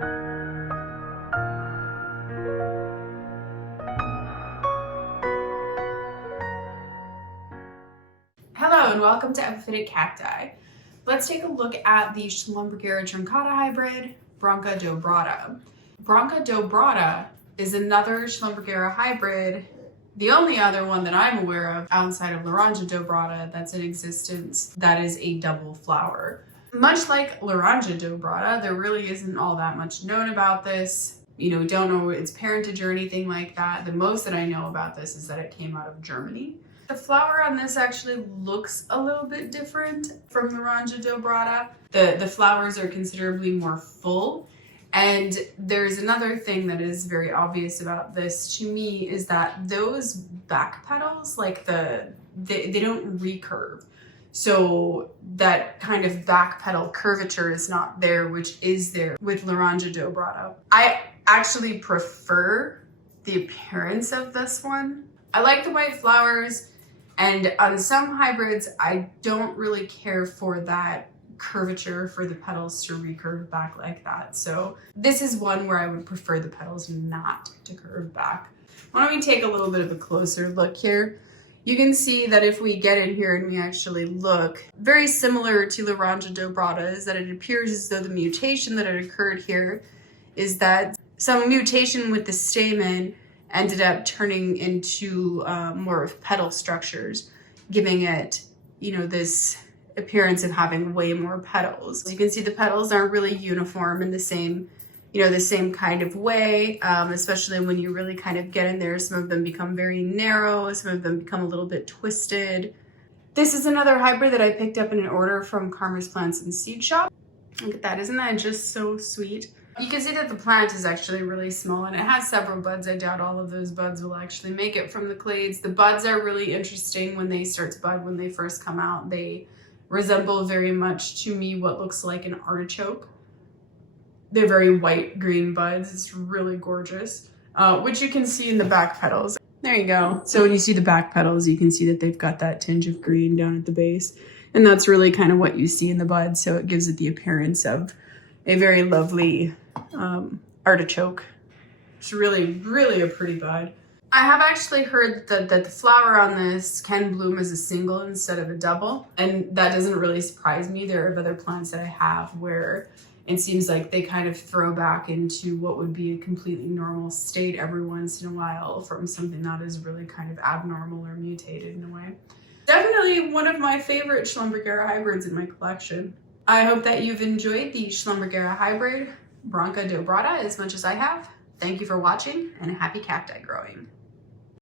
Hello and welcome to Epiphytic Cacti. Let's take a look at the Schlumbergera truncata hybrid, Branca Dobrada. Branca Dobrada is another Schlumbergera hybrid, the only other one that I'm aware of outside of Laranja Dobrada that's in existence that is a double flower. Much like Laranja Dobrada, there really isn't all that much known about this. We don't know its parentage or anything like that. The most that I know about this is that it came out of Germany. The flower on this actually looks a little bit different from Laranja Dobrada. The flowers are considerably more full. And there's another thing that is very obvious about this to me is that those back petals, like they don't recurve. So that kind of back petal curvature is not there, which is there with Laranja Dobrada. I actually prefer the appearance of this one. I like the white flowers. And on some hybrids, I don't really care for that curvature for the petals to recurve back like that. So this is one where I would prefer the petals not to curve back. Why don't we take a little bit of a closer look here? You can see that if we get in here and we actually look, very similar to Laranja Dobrada is that it appears as though the mutation that had occurred here is that some mutation with the stamen ended up turning into more of petal structures, giving it, this appearance of having way more petals. You can see the petals aren't really uniform in the same, the same kind of way, especially when you really kind of get in there. Some of them become very narrow, some of them become a little bit twisted. This is another hybrid that I picked up in an order from Karma's Plants and Seed Shop. Look at that, isn't that just so sweet? You can see that the plant is actually really small and it has several buds. I doubt all of those buds will actually make it from the clades. The buds are really interesting when they start to bud, when they first come out. They resemble very much to me what looks like an artichoke. They're very white green buds. It's really gorgeous, which you can see in the back petals. There you go. So when you see the back petals, you can see that they've got that tinge of green down at the base. And that's really kind of what you see in the bud. So it gives it the appearance of a very lovely artichoke. It's really, really a pretty bud. I have actually heard that the flower on this can bloom as a single instead of a double. And that doesn't really surprise me. There are other plants that I have where it seems like they kind of throw back into what would be a completely normal state every once in a while from something that is really kind of abnormal or mutated in a way. Definitely one of my favorite Schlumbergera hybrids in my collection. I hope that you've enjoyed the Schlumbergera hybrid Branca Dobrada as much as I have. Thank you for watching and happy cacti growing.